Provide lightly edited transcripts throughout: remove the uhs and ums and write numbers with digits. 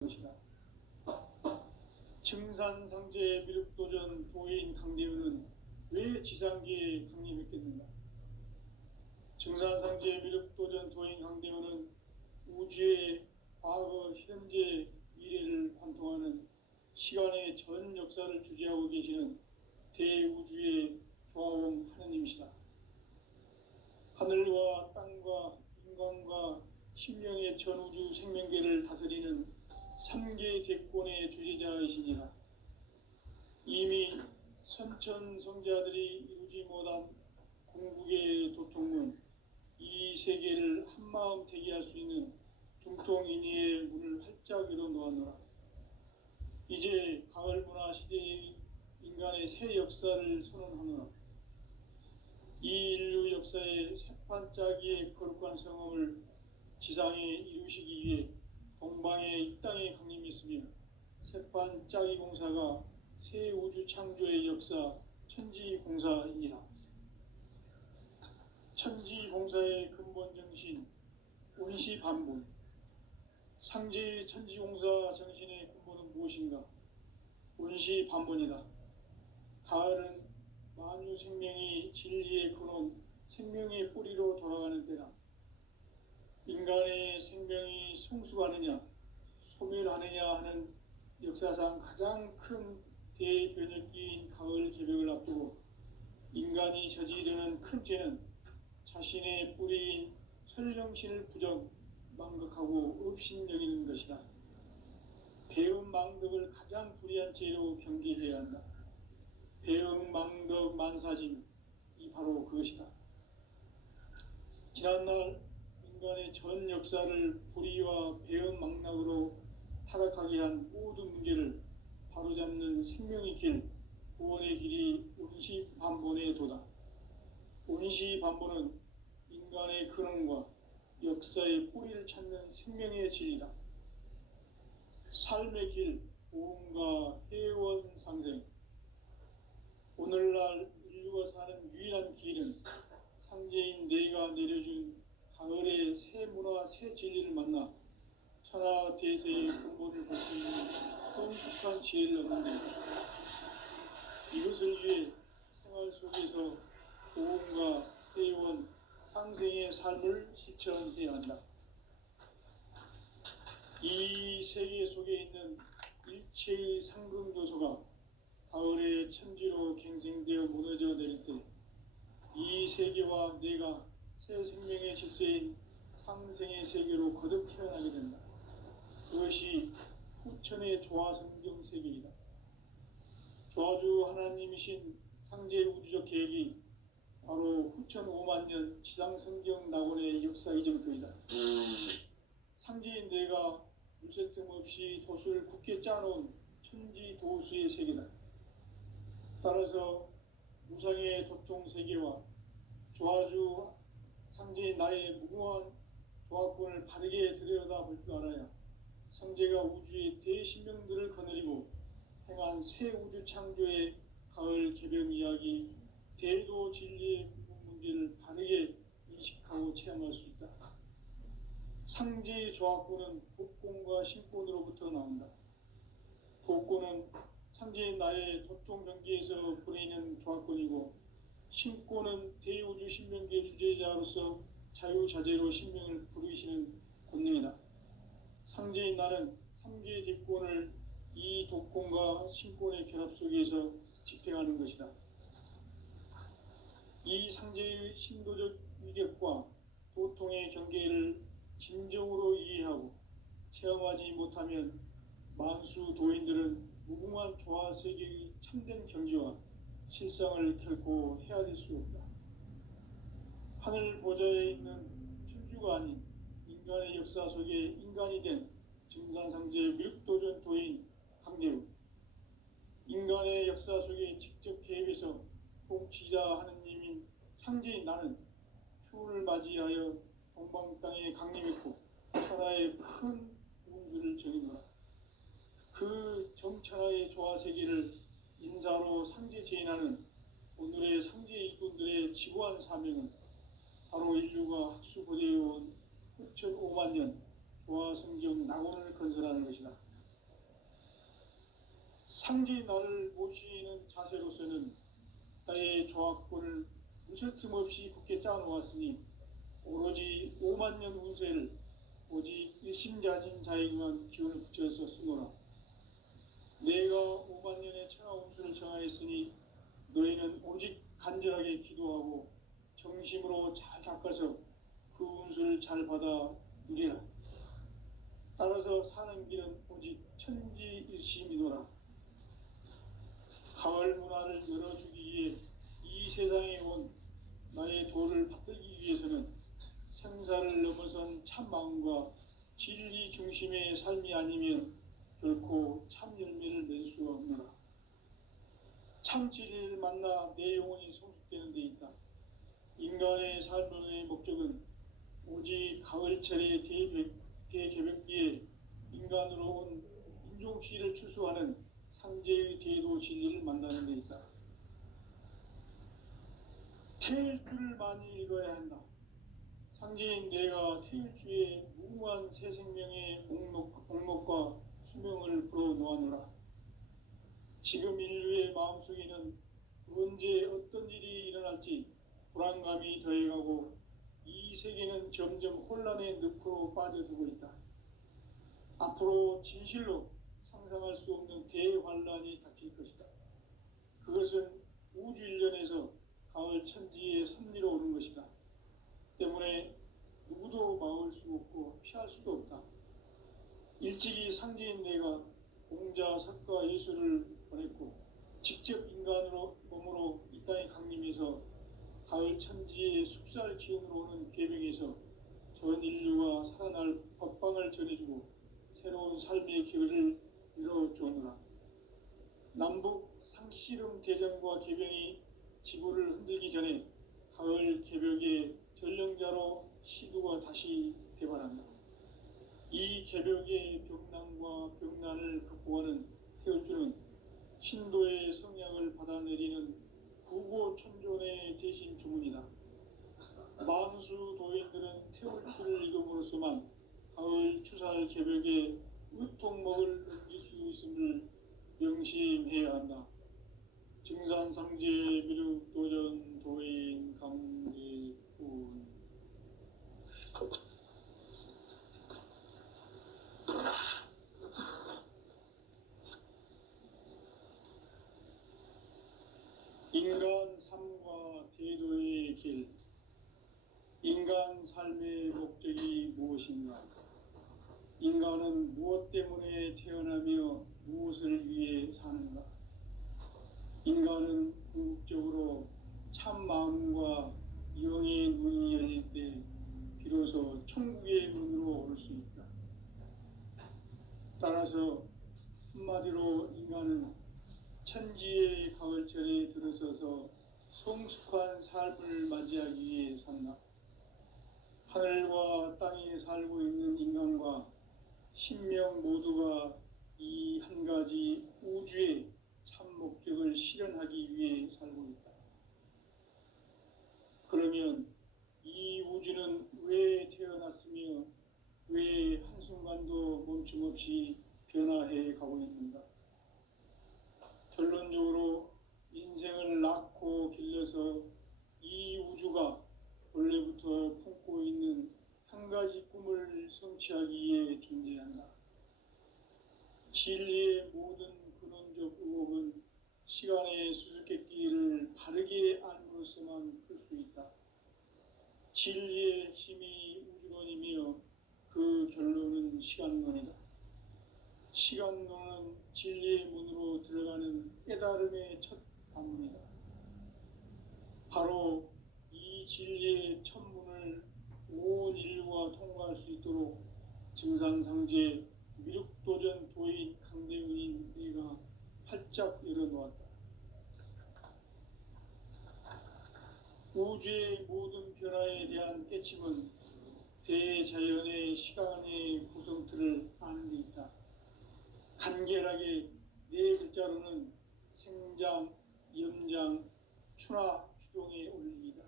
것이다. 증산상제 미륵도전 도인 강대우는 왜 지상기에 강림했겠는가? 증산상제 미륵도전 도인 강대우는 우주의 과거, 현재, 미래를 관통하는 시간의 전 역사를 주재하고 계시는 대우주의 조화원 하느님이시다. 하늘과 땅과 인간과 심령의 전우주 생명계를 다스리는 3계 대권의 주재자이시니라. 이미 선천성자들이 이루지 못한 궁극의 도통문, 이 세계를 한마음 대기할 수 있는 중통인의의 문을 활짝 열어놓았노라. 이제 가을 문화 시대의 인간의 새 역사를 선언하노라. 이 인류 역사의 새판짜기의 거룩한 성험을 지상에 이루시기 위해 동방의 이 땅에 강림했으며 새판짜기 공사가 새 우주 창조의 역사 천지공사이니라. 천지공사의 근본 정신 운시반본. 상제의 천지공사 정신의 근본은 무엇인가? 운시반본이다. 가을은 만유 생명이 진리의 근원, 생명의 뿌리로 돌아가는 때다. 인간의 생명이 성숙하느냐, 소멸하느냐 하는 역사상 가장 큰 대변혁기인 가을 개벽을 앞두고 인간이 저지르는 큰 죄는 자신의 뿌리인 설령신을 부정, 망각하고 업신여기는 것이다. 배움 망덕을 가장 불의한 죄로 경계해야 한다. 배움 망덕 만사짐, 이 바로 그것이다. 지난날 인간의 전 역사를 불의와 배움 망락으로 타락하게 한 모든 문제를 바로잡는 생명의 길, 구원의 길이 운시반본의 도다. 운시반본은 인간의 근원과 역사의 뿌리를 찾는 생명의 진리다. 삶의 길, 보험과 회원 상생. 오늘날 인류가 사는 유일한 길은 상제인 내가 내려준 가을의 새 문화, 새 진리를 만나 천하 대세의 근본을 볼 수 있는 성숙한 지혜를 얻는 것이다. 이것을 위해 생활 속에서 보험과 회원, 상생의 삶을 실천해야 한다. 이 세계 속에 있는 일체의 상금 요소가 가을의 천지로 갱생되어 무너져 내릴 때 이 세계와 내가 새 생명의 질서인 상생의 세계로 거듭 태어나게 된다. 그것이 후천의 조화성경 세계이다. 조화주 하나님이신 상제 우주적 계획이 바로 후천 5만 년 지상성경 낙원의 역사 이전표이다. 상제인 내가 물새 틈 없이 도수를 굳게 짜놓은 천지도수의 세계다. 따라서 무상의 도통세계와 조화주 상제인 나의 무궁한 조합권을 바르게 들여다볼 줄 알아야 상제가 우주의 대신명들을 거느리고 행한 새 우주 창조의 가을 개변 이야기, 대도 진리의 문제를 바르게 인식하고 체험할 수 있다. 상제의 조합권은 복권과 신권으로부터 나온다. 복권은 상제인 나의 도통 경계에서 부리는 조합권이고, 신권은 대우주 신명계 주제자로서 자유자재로 신명을 부르시는 권능이다. 상제인 나는 3계 뒷권을 이 독권과 신권의 결합 속에서 집행하는 것이다. 이 상제의 신도적 위력과 도통의 경계를 진정으로 이해하고 체험하지 못하면 만수 도인들은 무궁한 조화세계의 참된 경지와 실상을 결코 헤아릴 수 없다. 하늘 보좌에 있는 천주가 아닌 인간의 역사 속에 인간이 된 증산상제 미륵도전 도인 강대우. 인간의 역사 속에 직접 개입해서 통치자 하느님인 상제인 나는 추운을 맞이하여 동방 땅에 강림했고 천하의 큰 운수를 정의노라. 그 정천하의 조화세계를 인사로 상제 제인하는 오늘의 상제 일꾼들의 지구한 사명은 바로 인류가 학수고대해온 6,500만 년 조화성경 낙원을 건설하는 것이다. 상제의 나를 모시는 자세로서는 나의 조합권을 무쇠 틈 없이 굳게 짜놓았으니 오로지 5만 년 운세를 오직 일심자진 자에게만 기운을 붙여서 쓰노라. 내가 5만 년의 천하 운수를 정하였으니 너희는 오직 간절하게 기도하고 정심으로 잘 닦아서 그 운수를 잘 받아 누리라. 따라서 사는 길은 오직 천지일심이노라. 가을 문화를 열어주기 위해 이 세상에 온 나의 도를 받들기 위해서는 생사를 넘어선 참 마음과 진리 중심의 삶이 아니면 결코 참 열매를 맺을 수가 없노라. 참 진리를 만나 내 영혼이 성숙되는 데 있다. 인간의 삶의 목적은 오직 가을철의 대개벽기에 인간으로 온 인종시를 추수하는 상제의 대도 진리를 만나는 데 있다. 태일주를 많이 읽어야 한다. 상제인 내가 태일주의 무궁한 새 생명의 옥록과 수명을 불어놓아노라. 지금 인류의 마음속에는 언제 어떤 일이 일어날지 불안감이 더해가고 이 세계는 점점 혼란의 늪으로 빠져들고 있다. 앞으로 진실로 상상할 수 없는 대환란이 닥칠 것이다. 그것은 우주 일전에서 가을 천지의 섭리로 오는 것이다. 때문에 누구도 막을 수 없고 피할 수도 없다. 일찍이 상제인 내가 공자, 석가, 예수를 보냈고 직접 인간으로 몸으로 이 땅에 강림해서 가을 천지의 숲살 기운으로 오는 계명에서 전 인류가 살아날 법방을 전해주고 새로운 삶의 길을 이뤄주오노라. 남북 상씨름 대전과 개병이 지구를 흔들기 전에 가을 개벽의 전령자로 시두가 다시 대발한다. 이 개벽의 병난과 병난을 극복하는 태울주는 신도의 성약을 받아내리는 구고천존의 대신 주문이다. 만수 도인들은 태울주를 읽음으로써만 가을 추살 개벽에 의통목을 넘길 수 있음을 명심해야 한다. 증산상제 미륵도전 도인 강제군. 인간 삶과 대도의 길. 인간 삶의 목적이 무엇인가? 인간은 무엇 때문에 태어나며 무엇을 위해 사는가? 인간은 궁극적으로 참 마음과 영의 문이 열릴 때 비로소 천국의 문으로 올 수 있다. 따라서 한마디로 인간은 천지의 가을철에 들어서서 성숙한 삶을 맞이하기 위해 산다. 하늘과 땅에 살고 있는 인간과 신명 모두가 이 한 가지 우주의 참 목적을 실현하기 위해 살고 있다. 그러면 이 우주는 왜 태어났으며 왜 한순간도 멈춤 없이 변화해 가고 있는가? 결론적으로 인생을 낳고 길러서 이 우주가 원래부터 품고 있는 한 가지 꿈을 성취하기 위해 존재한다. 진리의 모든 근원적 의혹은 시간의 수수께끼를 바르게 알므로써만 풀 수 있다. 진리의 핵심이 우주론이며 그 결론은 시간론이다. 시간론은 진리의 문으로 들어가는 깨달음의 첫 방문이다. 바로 이 진리의 첫 문을 온 인류가 통과할 수 있도록 증산상제 미륵도전 도인 강대훈인 내가 활짝 열어놓았다. 우주의 모든 변화에 대한 깨침은 대자연의 시간의 구성틀을 아는 데 있다. 간결하게 네 글자로는 생장, 염장, 추나 추동의 원리이다.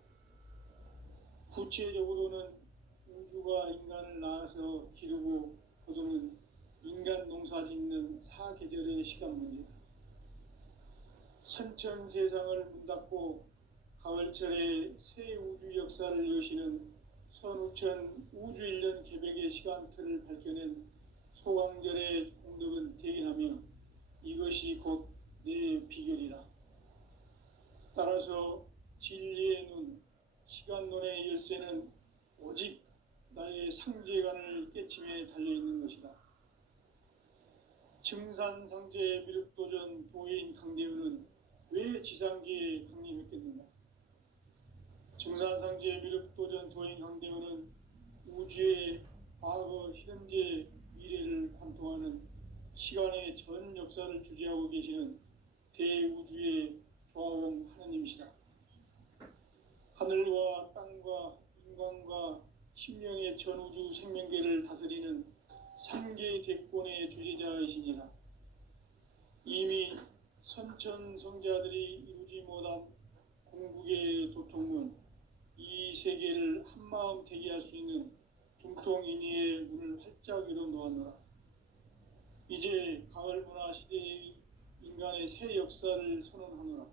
구체적으로는 우주가 인간을 낳아서 기르고 거두는 인간 농사 짓는 사계절의 시간 문제다. 선천 세상을 문 닫고 가을철에 새 우주 역사를 여시는 선우천 우주일년 개벽의 시간틀을 밝혀낸 소강절의 공덕은 대견하며 이것이 곧 내 비결이라. 따라서 진리의 눈, 시간론의 열쇠는 오직 나의 상제관을 깨침에 달려있는 것이다. 증산상제 미륵도전 도인 강대우는 왜 지상계에 강림했겠는가? 증산상제 미륵도전 도인 강대우는 우주의 과거, 현재, 미래를 관통하는 시간의 전 역사를 주재하고 계시는 대우주의 조화원 하느님이시다. 하늘과 땅과 인간과 심령의 전우주 생명계를 다스리는 삼계 대권의 주제자이시니라. 이미 선천성자들이 이루지 못한 궁극의 도통문, 이 세계를 한마음 되게 할 수 있는 중통인의의 문을 활짝 열어 놓았노라. 이제 가을문화 시대의 인간의 새 역사를 선언하노라.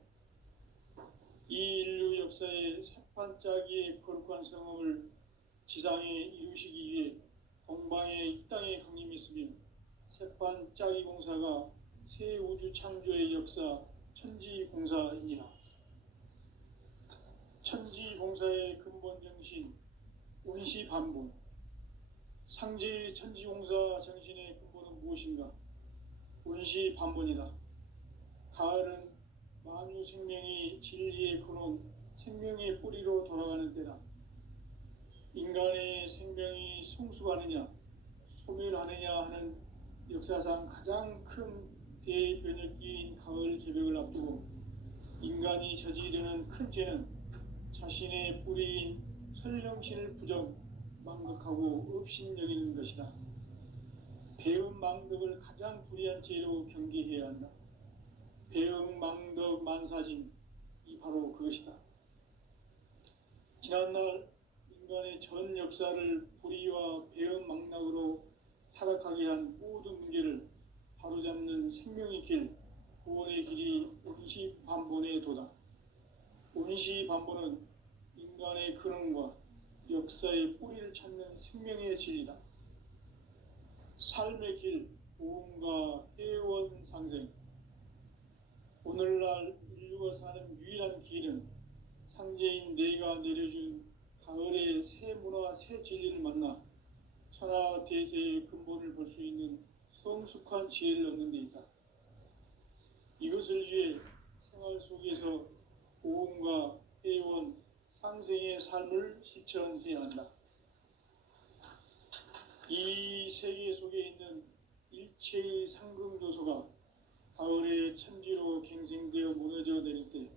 이 인류 역사의 새판짜기의 거룩한 성업을 지상에 이루시기 위해 동방의 이 땅에 강림했으며 새판짜기 공사가 새 우주 창조의 역사 천지공사이니라. 천지공사의 근본 정신 운시반본, 상제의 천지공사 정신의 근본은 무엇인가? 운시반본이다. 가을은 만유 생명이 진리의 근원, 생명의 뿌리로 돌아가는 때다. 인간의 생명이 성숙하느냐, 소멸하느냐 하는 역사상 가장 큰 대변혁기인 가을 개벽을 앞두고 인간이 저지르는 큰 죄는 자신의 뿌리인 설령신을 부정, 망각하고 업신여기는 것이다. 배음 망덕을 가장 불의한 죄로 경계해야 한다. 배음 망덕 만사진, 이 바로 그것이다. 지난날 인간의 전 역사를 불의와 배음 망락으로 타락하게 한 모든 문제를 바로잡는 생명의 길, 구원의 길이 운시반본의 도다. 운시반본은 인간의 근원과 역사의 뿌리를 찾는 생명의 진리다. 삶의 길, 보험과 회원 상생. 오늘날 인류가 사는 유일한 길은 상제인 내가 내려준 가을의 새 문화, 새 진리를 만나 천하 대세의 근본을 볼 수 있는 성숙한 지혜를 얻는 데 있다. 이것을 위해 생활 속에서 보험과 회원, 상생의 삶을 실천해야 한다. 이 세계 속에 있는 일체의 상승조소가 가을의 천지로 갱생되어 무너져 내릴 때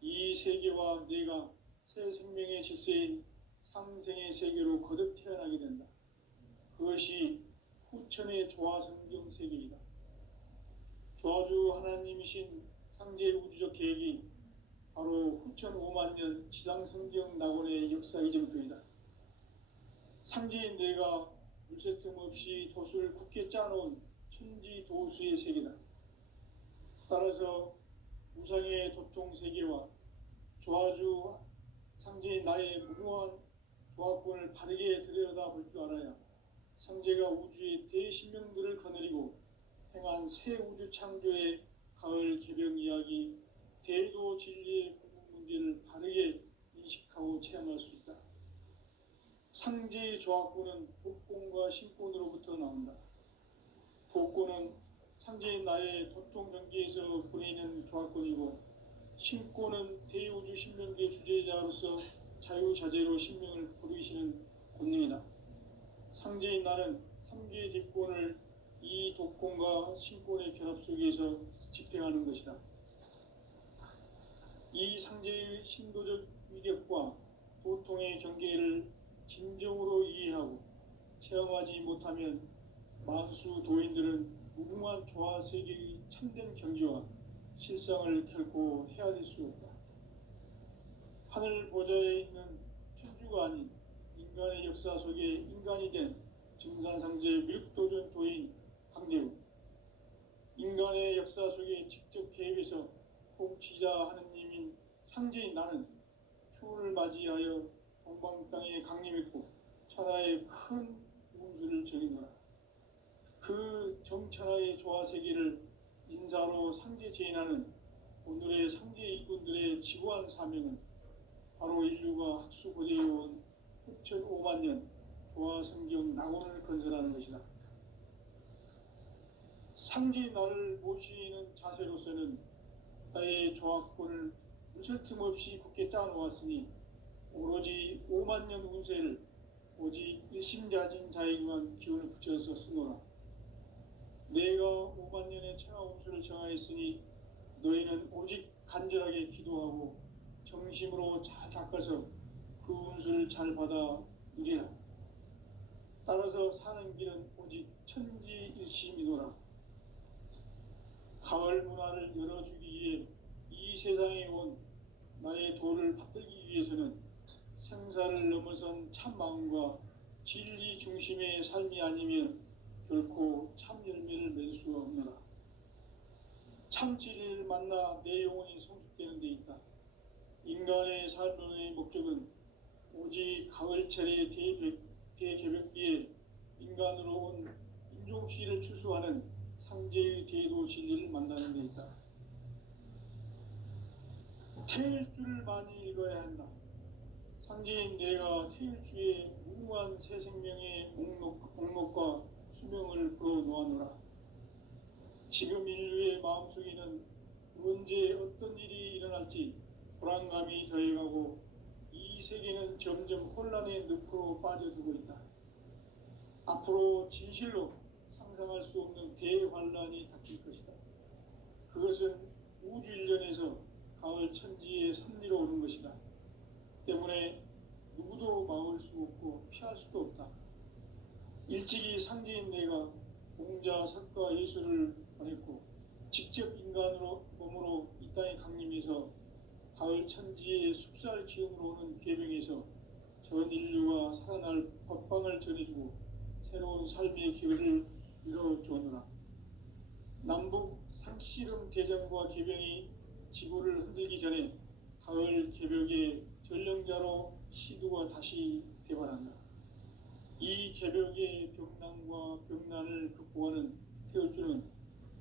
이 세계와 내가 새 생명의 질서인 상생의 세계로 거듭 태어나게 된다. 그것이 후천의 조화성경 세계이다. 조화주 하나님이신 상제 우주적 계획이 바로 후천 5만년 지상성경 낙원의 역사 이정표이다. 상제인 내가 물새 틈 없이 돛을 굳게 짜놓은 천지도수의 세계다. 따라서 무상의 도통세계와 조화주 상제인 나의 무궁한 조화권을 바르게 들여다볼 줄 알아야 상제가 우주의 대신명들을 거느리고 행한 새 우주 창조의 가을 개벽 이야기, 대도 진리의 구분 문제를 바르게 인식하고 체험할 수 있다. 상제의 조화권은 독권과 신권으로부터 나온다. 독권은 상제인 나의 도통 경계에서 보내는 조화권이고, 신권은 대우주 신명계 주제자로서 자유자재로 신명을 부르시는 권능이다. 상제인 나는 3개의 대권을 이 독권과 신권의 결합 속에서 집행하는 것이다. 이 상제의 신도적 위력과 도통의 경계를 진정으로 이해하고 체험하지 못하면 만수 도인들은 무궁한 조화 세계의 참된 경지와 실상을 결코 헤아릴 수 없다. 하늘 보좌에 있는 천주가 아닌 인간의 역사 속에 인간이 된 증산상제 미륵도전 도인 강대우, 인간의 역사 속에 직접 개입해서 통치자 하느님인 상제인 나는 추운을 맞이하여 동방 땅에 강림했고 천하에 큰 운수를 정이노라. 그 정천하의 조화세계를 인사로 상제 제인하는 오늘의 상제 일꾼들의 지고한 사명은 바로 인류가 학수고대해온 6,500만 년 조화성경 낙원을 건설하는 것이다. 상제의 나를 모시는 자세로서는 나의 조화권을 무설틈 없이 굳게 짜놓았으니 오로지 5만 년 운세를 오직 일심자진 자에게만 기운을 붙여서 쓰노라. 내가 5만 년의 천하 운수를 정하였으니 너희는 오직 간절하게 기도하고 정심으로 잘 닦아서 그 운수를 잘 받아 누리라. 따라서 사는 길은 오직 천지일심이노라. 가을 문화를 열어주기 위해 이 세상에 온 나의 도를 받들기 위해서는 생사를 넘어선 참 마음과 진리 중심의 삶이 아니면 결코 참 열매를 맺을 수가 없노라. 참 진리를 만나 내 영혼이 성숙되는 데 있다. 인간의 삶의 목적은 오직 가을철의 대개벽기에 인간으로 온 인종시를 추수하는 상제의 대도 진리를 만나는 데 있다. 태일주를 많이 읽어야 한다. 상제인 내가 태일주의 무궁한 새 생명의 목록과 수명을 풀어놓아노라. 지금 인류의 마음속에는 언제 어떤 일이 일어날지 불안감이 더해가고 이 세계는 점점 혼란의 늪으로 빠져들고 있다. 앞으로 진실로 상상할 수 없는 대환란이 닥칠 것이다. 그것은 우주 일련에서 가을 천지의 섭리로 오는 것이다. 때문에 누구도 막을 수 없고 피할 수도 없다. 일찍이 상제인 내가 공자, 석가, 예수를 보냈고 직접 인간으로 몸으로 이 땅에 강림해서 가을 천지의 숲살 기운으로 오는 계명에서 전 인류가 살아날 법방을 전해주고 새로운 삶의 기회를 이뤄주오노라. 남북 상씨름 대전과 개병이 지구를 흔들기 전에 가을 개벽의 전령자로 시두가 다시 대발한다. 이 개벽의 병난과 병난을 극복하는 태울주는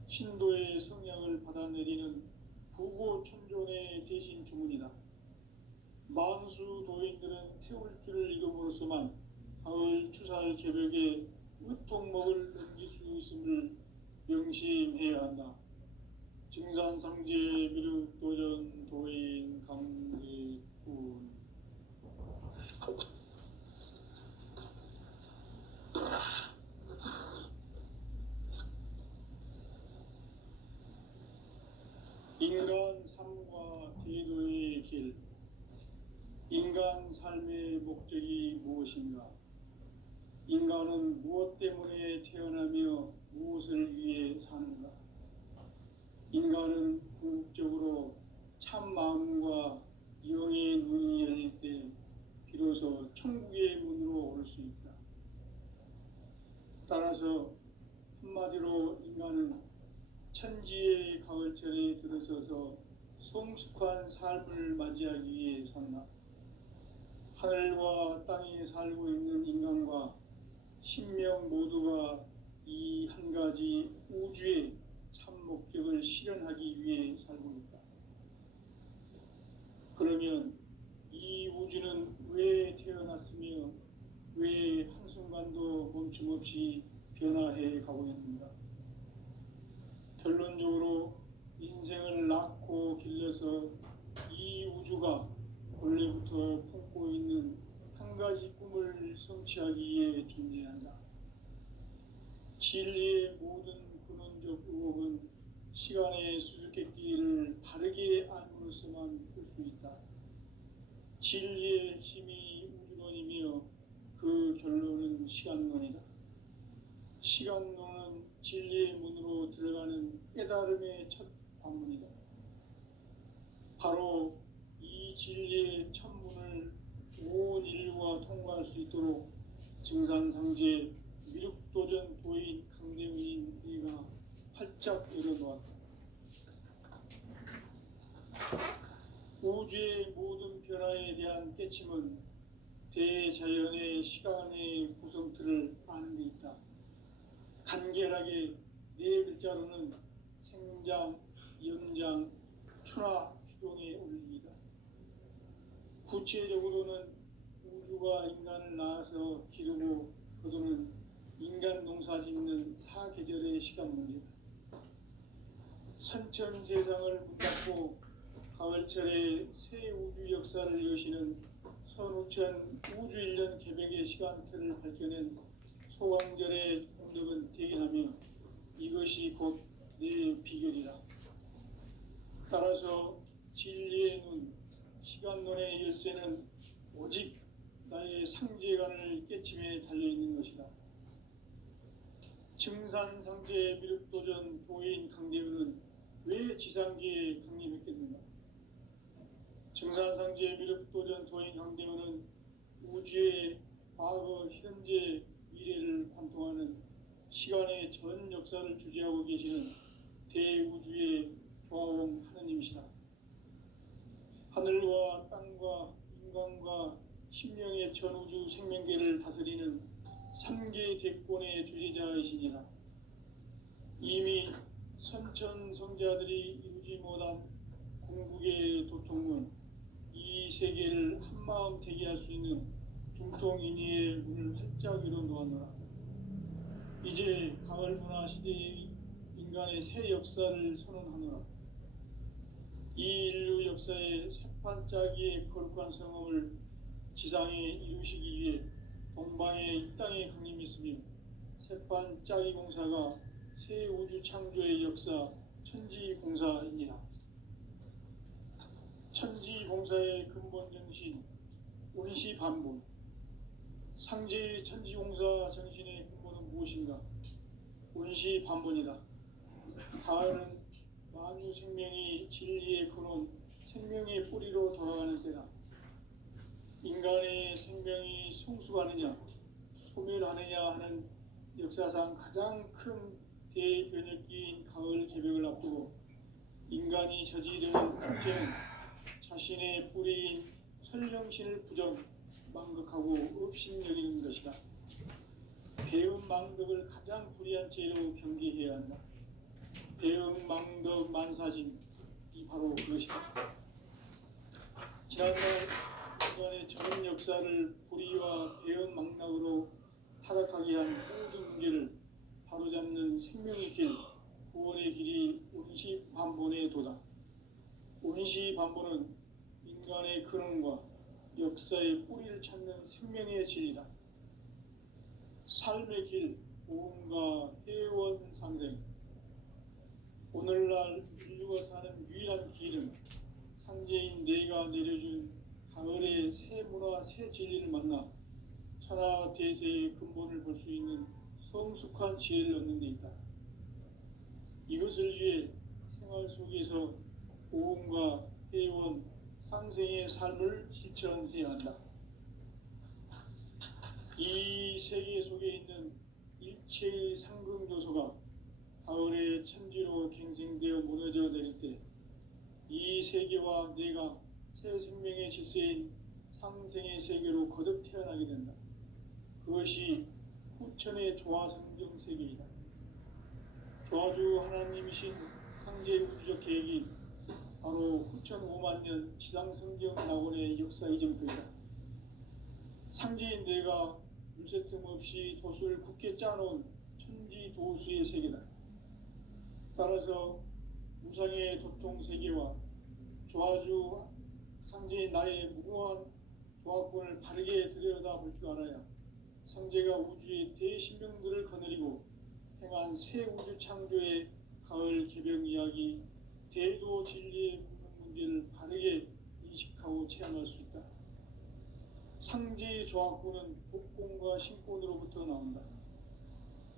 신도의 성향을 받아내리는 부고천존의 대신 주문이다. 만수 도인들은 태울주를 읽음으로써만 가을 추살 개벽의 으통목을 넘길 수 있음을 명심해야 한다. 증산상제 미륵도전 도인 강대군. 인간 삶과 제도의 길. 인간 삶의 목적이 무엇인가? 인간은 무엇 때문에 태어나며 무엇을 위해 사는가? 인간은 궁극적으로 참 마음과 영의 눈이 열릴 때 비로소 천국의 문으로 올 수 있다. 따라서 한마디로 인간은 천지의 가을철에 들어서서 성숙한 삶을 맞이하기 위해 산다. 하늘과 땅에 살고 있는 인간과 신명 모두가 이 한 가지 우주의 참 목적을 실현하기 위해 살고 있다. 그러면 이 우주는 왜 태어났으며 왜 한순간도 멈춤없이 변화해 가고 있는가? 결론적으로 인생을 낳고 길러서 이 우주가 원래부터 품고 있는 한 가지 꿈을 성취하기 위해 존재한다. 진리의 모든 근원적 의혹은 시간의 수수께끼를 바르게 알므로서만 풀 수 있다. 진리의 핵심이 우주론이며 그 결론은 시간론이다. 시간론은 진리의 문으로 들어가는 깨달음의 첫 관문이다. 바로 이 진리의 첫 문을 온 인류가 통과할 수 있도록 증산상제 미륵도전 도인 강대훈인 네가 활짝 열어놓았다. 우주의 모든 변화에 대한 깨침은 대자연의 시간의 구성틀을 아는 데 있다. 간결하게 네 글자로는 생장, 연장, 추나 추동의 원리이다. 구체적으로는 우주가 인간을 낳아서 기르고 거두는 인간 농사 짓는 사계절의 시간 문제다. 선천 세상을 문닫고 가을철에 새 우주 역사를 여시는 선우천 우주 1년 개백의 시간틀을 밝혀낸 소강절의 공덕은 대견하며 이것이 곧 내 비결이라. 따라서 진리의 눈, 시간론의 열쇠는 오직 나의 상제관을 깨침에 달려있는 것이다. 증산상제 미륵도전 도인 강대우는 왜 지상계에 강림했겠는가? 증산상제 미륵도전 도인 강대우는 우주의 과거, 현재, 미래를 관통하는 시간의 전 역사를 주재하고 계시는 대우주의 조화원 하느님이시다. 하늘과 땅과 인간과 신명의 전우주 생명계를 다스리는 3개 대권의 주재자이시니라. 이미 선천성자들이 이루지 못한 궁극의 도통은 이 세계를 한마음 되게 할 수 있는 중통인의의 문을 활짝 열어 놓았노라. 이제 가을 문화 시대의 인간의 새 역사를 선언하노라. 이 인류 역사의 새판짜기의 거룩한 성험을 지상에 이루시기 위해 동방의 이 땅에 강림했으며 새판짜기 공사가 새 우주 창조의 역사 천지공사입니다. 천지공사의 근본 정신 운시반본. 상제의 천지공사 정신의 근본은 무엇인가? 운시반본이다. 가을은 만유 생명이 진리의 근원, 생명의 뿌리로 돌아가는 때다. 인간의 생명이 성숙하느냐, 소멸하느냐 하는 역사상 가장 큰 대변혁기인 가을 개벽을 앞두고 인간이 저지르는 큰 죄는 자신의 뿌리인 설령신을 부정, 망극하고 업신여기는 것이다. 배음 망덕을 가장 불의한 죄로 경계해야 한다. 배음 망덕 만사진, 이 바로 그것이다. 지난날 인간의 전 역사를 불의와 배음 망락으로 타락하게 한 모든 문제를 바로잡는 생명의 길, 구원의 길이 운시반본의 도다. 운시반본은 인간의 근원과 역사의 뿌리를 찾는 생명의 진리다. 삶의 길, 오음과 회원 상생. 오늘날 인류가 사는 유일한 길은 상제인 내가 내려준 가을의 새 문화, 새 진리를 만나 천하 대세의 근본을 볼 수 있는 성숙한 지혜를 얻는 데 있다. 이것을 위해 생활 속에서 오음과 회원, 상생의 삶을 실천해야 한다. 이 세계 속에 있는 일체의 상승요소가 가을의 천지로 갱생되어 무너져 내릴 때 이 세계와 내가 새 생명의 질서인 상생의 세계로 거듭 태어나게 된다. 그것이 후천의 조화성경 세계이다. 조화주 하나님이신 상제 우주적 계획이 바로 후천 5만 년 지상성경 낙원의 역사 이전표이다. 상제인 내가 물새틈 없이 도수를 굳게 짜놓은 천지도수의 세계다. 따라서 무상의 도통 세계와 조화주 상제인 나의 무궁한 조화권을 바르게 들여다볼 줄 알아야 상제가 우주의 대신명들을 거느리고 행한 새 우주 창조의 가을 개벽 이야기, 대도 진리의 궁극 문제를 바르게 인식하고 체험할 수 있다. 상제의 조화권은 독권과 신권으로부터 나온다.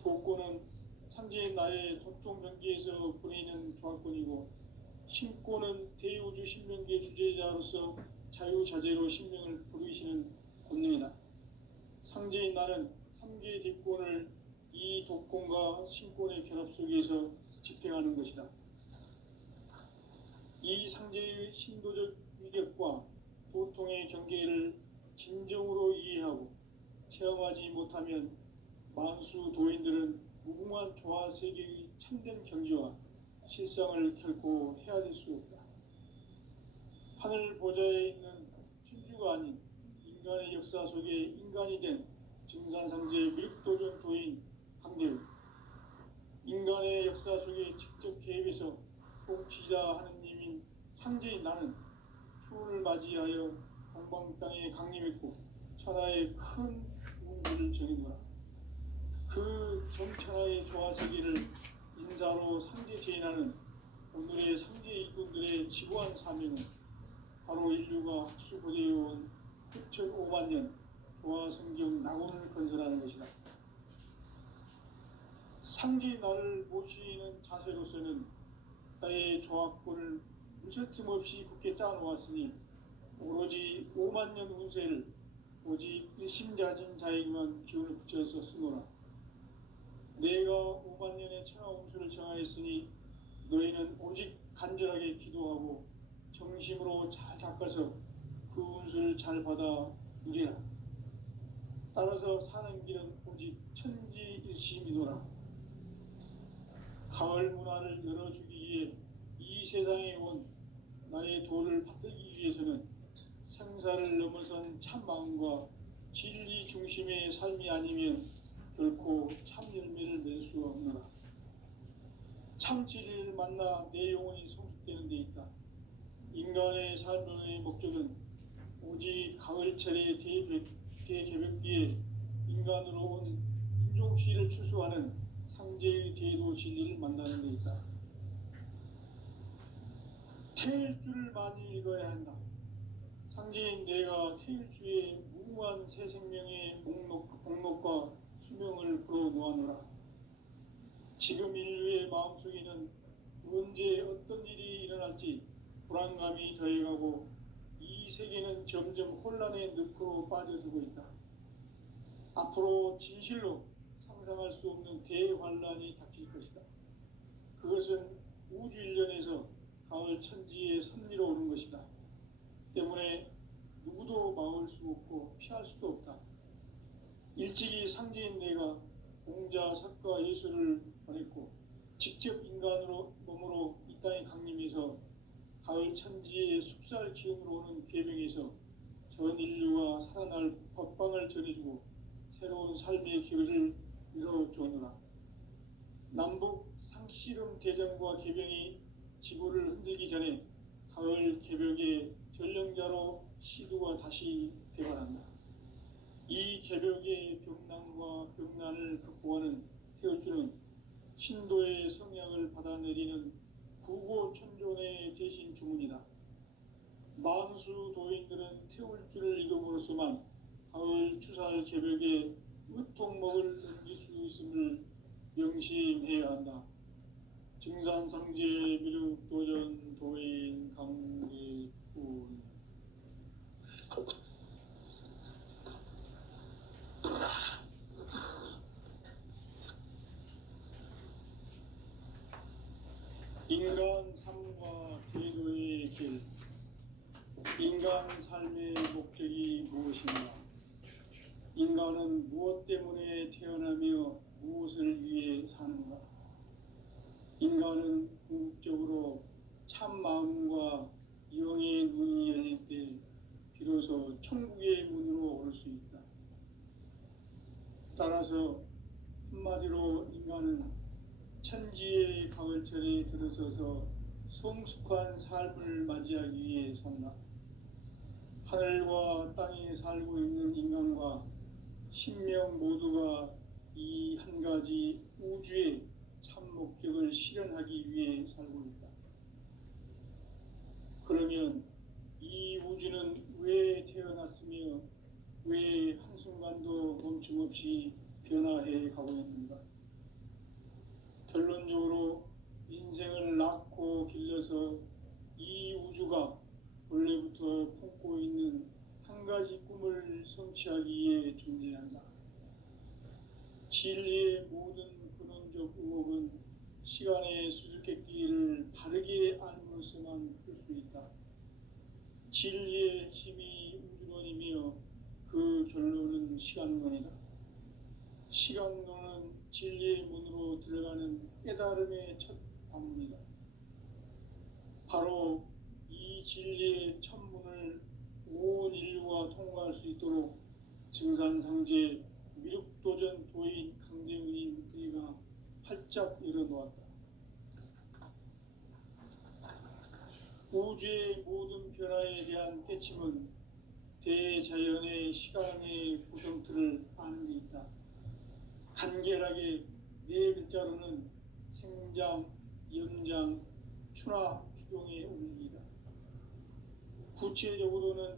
독권은 상제인 나의 도통 경계에서 보내는 조화권이고, 신권은 대우주 신명계 주제자로서 자유자재로 신명을 부르시는 권능이다. 상제인 나는 3개의 뒷권을 이 독권과 신권의 결합 속에서 집행하는 것이다. 이 상제의 신도적 위력과 고통의 경계를 진정으로 이해하고 체험하지 못하면 만수 도인들은 무궁한 조화 세계의 참된 경지와 실상을 결코 헤아릴 수 없다. 하늘 보좌에 있는 천주가 아닌 인간의 역사 속에 인간이 된 증산상제 미륵도전 도인 강대우, 인간의 역사 속에 직접 개입해서 통치자 하느님인 상제인 나는 추운을 맞이하여 동방 땅에 강림했고 천하의 큰 운기를 정해노라. 그 정천하의 조화세계를 인사로 상제 제인하는 오늘의 상제 일꾼들의 지고한 사명은 바로 인류가 학수고대해온 6,500만 년 조화성경 낙원을 건설하는 것이다. 상제 나를 모시는 자세로서는 나의 조합권을 무설틈 없이 굳게 짜놓았으니 오로지 5만 년 운세를 오직 일심자진 자에게만 기운을 붙여서 쓰노라. 내가 5만 년의 천하 운수를 정하였으니 너희는 오직 간절하게 기도하고 정심으로 잘 닦아서 그 운수를 잘 받아 누리라. 따라서 사는 길은 오직 천지일심이노라. 가을 문화를 열어주기 위해 이 세상에 온 나의 도를 받들기 위해서는 생사를 넘어선 참 마음과 진리 중심의 삶이 아니면 결코 참 열매를 맺을 수 없노라. 참 진리를 만나 내 영혼이 성숙되는 데 있다. 인간의 삶의 목적은 오직 가을철의 대개벽기에 인간으로 온 인종시를 추수하는 상제의 대도 진리를 만나는 데 있다. 태일주를 많이 읽어야 한다. 상제인 내가 태일주의 무궁한 새 생명의 목록과 수명을 풀어놓아노라. 지금 인류의 마음속에는 언제 어떤 일이 일어날지 불안감이 더해가고 이 세계는 점점 혼란의 늪으로 빠져들고 있다. 앞으로 진실로 상상할 수 없는 대환란이 닥칠 것이다. 그것은 우주 일련에서 가을 천지의 섭리로 오는 것이다. 때문에 누구도 막을 수 없고 피할 수도 없다. 일찍이 상제인 내가 공자, 석가, 예수를 보냈고 직접 인간으로 몸으로 이 땅에 강림해서 가을 천지의 숲살 기운으로 오는 계명에서 전 인류가 살아날 법방을 전해주고 새로운 삶의 길을 열어주오노라. 남북 상씨름 대전과 개병이 지구를 흔들기 전에 가을 개벽의 전령자로 시두가 다시 대발한다. 이 개벽의 병난과 병난을 극복하는 태울주는 신도의 성약을 받아내리는 구고천존의 대신 주문이다. 만수 도인들은 태울주를 이름으로서만 가을 추살 개벽에 의통목을 넘길 수 있음을 명심해야 한다. 증산상제 미륵도전 도인 강대훈. 인간 삶과 대도의 길. 인간 삶의 목적이 무엇인가? 인간은 무엇 때문에 태어나며 무엇을 위해 사는가? 인간은 궁극적으로 참 마음과 영의 눈이 열릴 때 비로소 천국의 문으로 올 수 있다. 따라서 한마디로 인간은 천지의 가을철에 들어서서 성숙한 삶을 맞이하기 위해 산다. 하늘과 땅에 살고 있는 인간과 신명 모두가 이 한 가지 우주의 참 목적을 실현하기 위해 살고 있다. 그러면 이 우주는 왜 태어났으며 왜 한순간도 멈춤없이 변화해 가고 있는가? 결론적으로 인생을 낳고 길러서 이 우주가 원래부터 품고 있는 한 가지 꿈을 성취하기 위해 존재한다. 진리의 모든 근원적 의혹은 시간의 수수께끼를 바르게 알므로서만 풀 수 있다. 진리의 핵심이 우주론이며 그 결론은 시간론이다. 시간론은 진리의 문으로 들어가는 깨달음의 첫 관문이다. 바로 이 진리의 첫 문을 온 인류가 통과할 수 있도록 증산상제 미륵도전 도인 강대훈인 네가 활짝 열어놓았다. 우주의 모든 변화에 대한 깨침은 대자연의 시간의 구성틀을 아는 데 있다. 간결하게 네 글자로는 생장, 연장, 추나 추종의 원리이다. 구체적으로는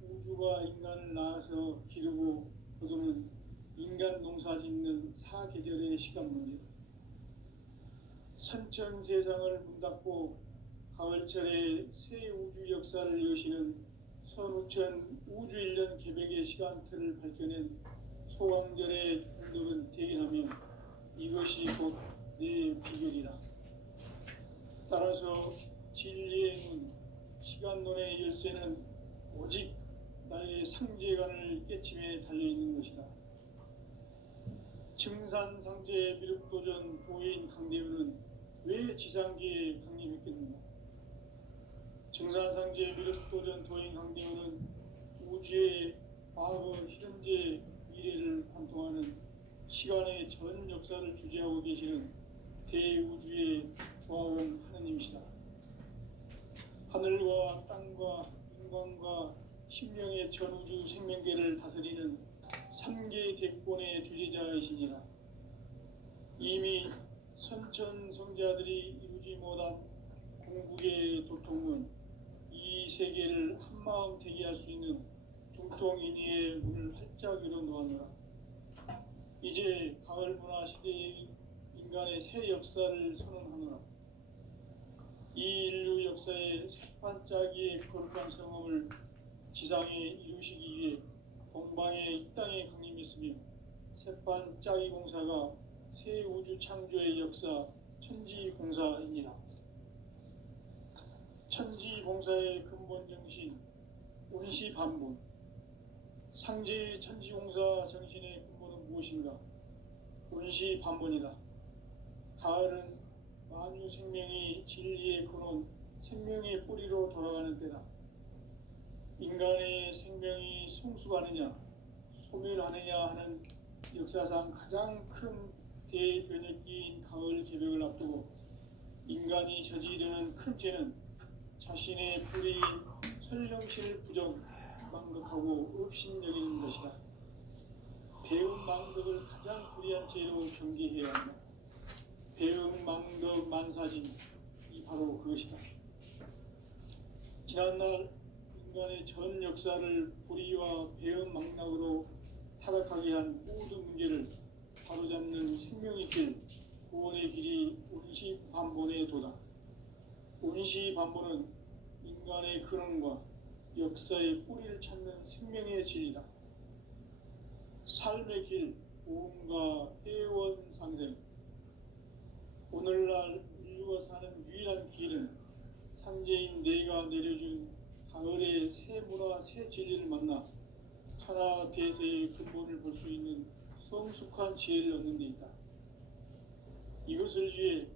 우주가 인간을 낳아서 기르고 거두는 인간 농사 짓는 사계절의 시간 문제다. 선천 세상을 문 닫고 가을철에 새 우주 역사를 여시는 선우천 우주 1년 개백의 시간틀을 밝혀낸 소강절의 공덕은 대견하며 이것이 곧 내 비결이라. 따라서 진리의 문, 시간론의 열쇠는 오직 나의 상제관을 깨침에 달려있는 것이다. 증산상제 미륵도전 도인 강대훈은 왜 지상계에 강림했겠는가? 증산상제 미륵도전 도인 강대훈은 우주의 과거, 현재, 미래를 관통하는 시간의 전 역사를 주재하고 계시는 대우주의 조화원 하느님이시다. 하늘과 땅과 인간과 심령의 전우주 생명계를 다스리는 3개 대권의 주재자이시니라. 이미 선천성자들이 이루지 못한 궁극의 도통은 이 세계를 한마음 되게 할 수 있는 중통인의의 문을 활짝 열어놓았노라. 이제 가을 문화 시대의 인간의 새 역사를 선언하노라. 이 인류 역사의 새반짝이의 거룩한 성험을 지상에 이루시기 위해 동방의 이 땅에 강림했으며 새반짝이 공사가 새 우주 창조의 역사 천지공사이니라. 천지공사의 근본 정신 온시반본. 상제의 천지공사 정신의 근본은 무엇인가? 온시반본이다. 가을은 만유 생명이 진리의 근원, 생명의 뿌리로 돌아가는 때다. 인간의 생명이 성숙하느냐, 소멸하느냐 하는 역사상 가장 큰 대변혁기인 가을 개벽을 앞두고 인간이 저지르는 큰 죄는 자신의 뿌리인 설령신을 부정, 망덕하고 업신여기는 것이다. 배움 망덕을 가장 불의한 죄로 경계해야 한다. 배움 망덕 만사진이 바로 그것이다. 지난날 인간의 전 역사를 불의와 배움 망락으로 타락하게 한 모든 문제를 바로잡는 생명의 길, 구원의 길이 온시반본의 도다. 온시반본은 인간의 근원과 역사의 뿌리를 찾는 생명의 진리다. 삶의 길, 오음과 해원상생. 오늘날 인류가 사는 유일한 길은 상제인 내가 내려준 가을의 새 문화, 새 진리를 만나 천하 대세의 근본을 볼 수 있는 성숙한 지혜를 얻는 데 있다. 이것을 위해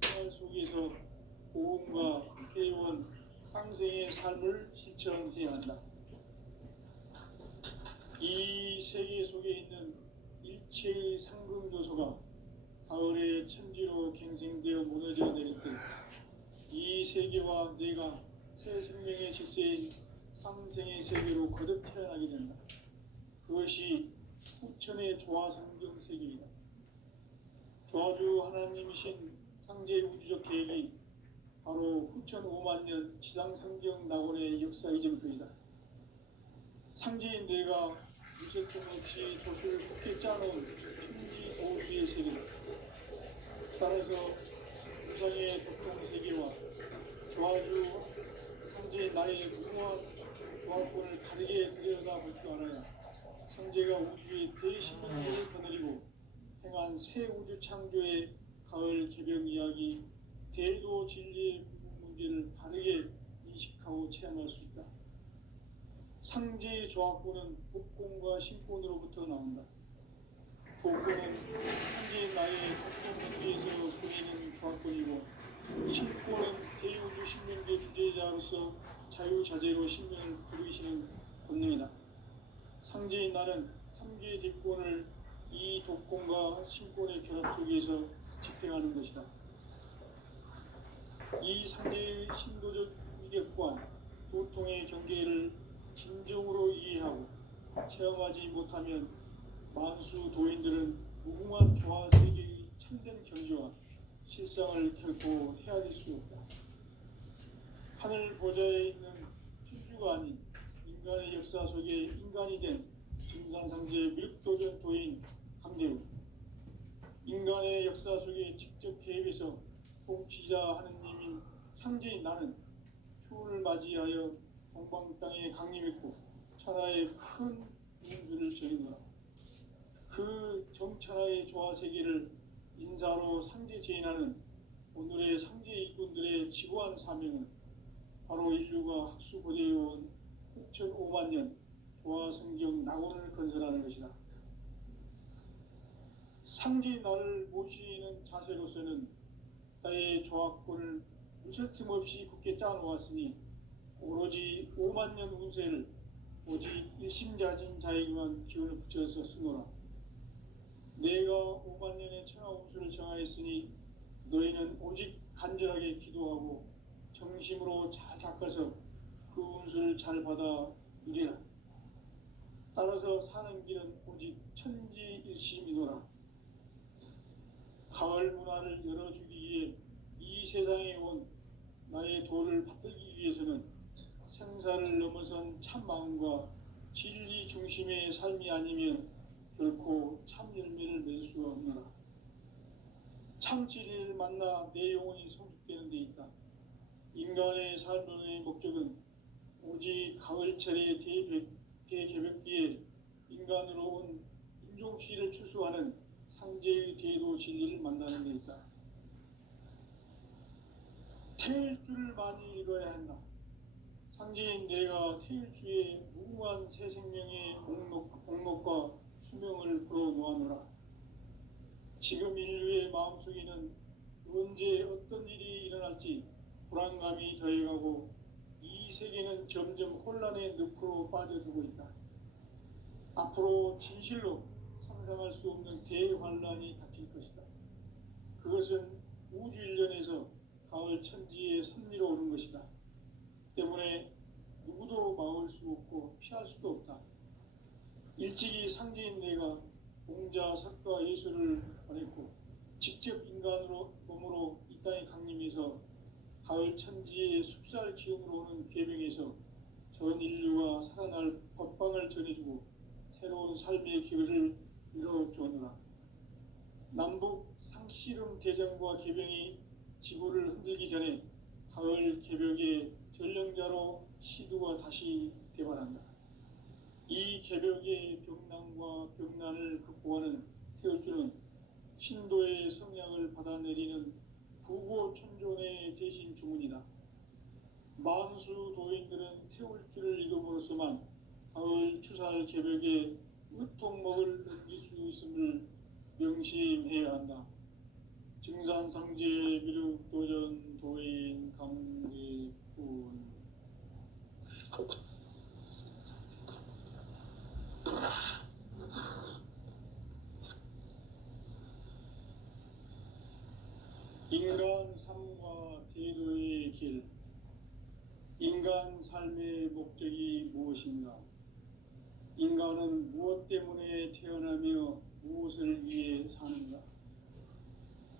생활 속에서 오음과 해원, 상생의 삶을 실천해야 한다. 이 세계 속에 있는 일체의 상금요소가 가을의 천지로 갱생되어 무너져 내릴 때 이 세계와 내가 새 생명의 질서인 상생의 세계로 거듭 태어나게 된다. 그것이 후천의 조화성경 세계이다. 조화주 하나님이신 상제 우주적 계획이 바로 후천 5만 년 지상성경 낙원의 역사 이정표이다. 상제인 내가 무쇠통 없이 조술 굳게 짜놓은 천지 오수의 세계다. 따라서 우상의 독동 세계와 조화주 상제의 나의 무모한 조화권을 다르게 들여다볼 줄 알아야 상제가 우주의 대신문을 거느리고 행한 새 우주 창조의 가을 개벽 이야기, 대도 진리의 궁극 문제를 다르게 인식하고 체험할 수 있다. 상제의 조합권은 복권과 신권으로부터 나온다. 복권은 상제의 나의 독립문제에서 보이는 조합권이고, 신권은 대우주 신명계 주제자로서 자유자재로 신명을 부르시는 권능이다. 상제인 나는 3개의 대권을 이 독권과 신권의 결합 속에서 집행하는 것이다. 이 상제의 신도적 위력과 도통의 경계를 진정으로 이해하고 체험하지 못하면 만수 도인들은 무궁한 조화 세계의 참된 경지와 실상을 결코 헤아릴 수 없다. 하늘 보좌에 있는 thiên 주가 아닌 인간의 역사 속에 인간이 된 증산상제 밀도전 도인 강대우, 인간의 역사 속에 직접 개입해서 통치자 하느님인 상제인 나는 추운을 맞이하여 동방 땅에 강림했고 천하의 큰 운수를 정해노라. 그 정천하의 조화 세계를 인사로 상제 제인하는 오늘의 상제 일꾼들의 지고한 사명은 바로 인류가 학수고대해온 6,500만 년 조화 성경 낙원을 건설하는 것이다. 상제인 나를 모시는 자세로서는 나의 조합권을 무설틈 없이 굳게 짜놓았으니 오로지 5만 년 운세를 오직 일심자진 자에게만 기운을 붙여서 쓰노라. 내가 5만 년의 천하 운수를 정하였으니 너희는 오직 간절하게 기도하고 정심으로 잘 닦아서 그 운수를 잘 받아 누리라. 따라서 사는 길은 오직 천지일심이노라. 가을 문화를 열어주기 위해 이 세상에 온 나의 도를 받들기 위해서는 생사를 넘어선 참 마음과 진리 중심의 삶이 아니면 결코 참 열매를 맺을 수가 없노라. 참 진리를 만나 내 영혼이 성숙되는 데 있다. 인간의 삶의 목적은 오직 가을철의 대개벽기에 인간으로 온 인종시를 추수하는 상제의 대도 진리를 만나는 데 있다. 태일주를 많이 읽어야 한다. 상제인 내가 태일주의 무궁한 새 생명의 목록과 수명을 불어놓아노라. 지금 인류의 마음속에는 언제 어떤 일이 일어날지 불안감이 더해가고 이 세계는 점점 혼란의 늪으로 빠져들고 있다. 앞으로 진실로 상상할 수 없는 대환란이 닥칠 것이다. 그것은 우주 일련에서 가을 천지의 섭리로 오는 것이다. 때문에 누구도 막을 수 없고 피할 수도 없다. 일찍이 상제인 내가 공자, 석가, 예수를 보냈고 직접 인간으로 몸으로 이 땅에 강림해서 가을 천지의 숲살 기운으로 오는 계명에서 전 인류가 살아날 법방을 전해주고 새로운 삶의 기회를 이뤄주느라. 남북 상씨름 대전과 계병이 지구를 흔들기 전에 가을 개벽의 전령자로 시두가 다시 대발한다. 이 개벽의 병난과 병난을 극복하는 태울주는 신도의 성향을 받아내리는 부고천존의 대신 주문이다. 만수 도인들은 태울주를 이름으로서만 가을 추살 개벽의 으통목을 넘길 수 있음을 명심해야 한다. 증산상제 미륵도전 도인 강대군. 인간 삶과 대도의 길. 인간 삶의 목적이 무엇인가? 인간은 무엇 때문에 태어나며 무엇을 위해 사는가?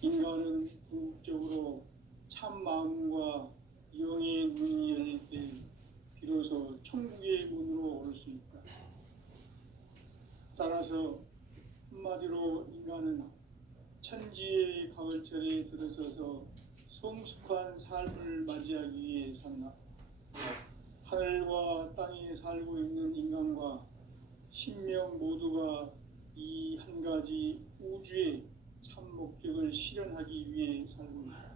인간은 궁극적으로 참 마음과 영의 눈이 열릴 때 비로소 천국의 문으로 올 수 있다. 따라서 한마디로 인간은 천지의 가을철에 들어서서 성숙한 삶을 맞이하기 위해 산다. 하늘과 땅에 살고 있는 인간과 신명 모두가 이 한 가지 우주의 참 목적을 실현하기 위해 살고 있다.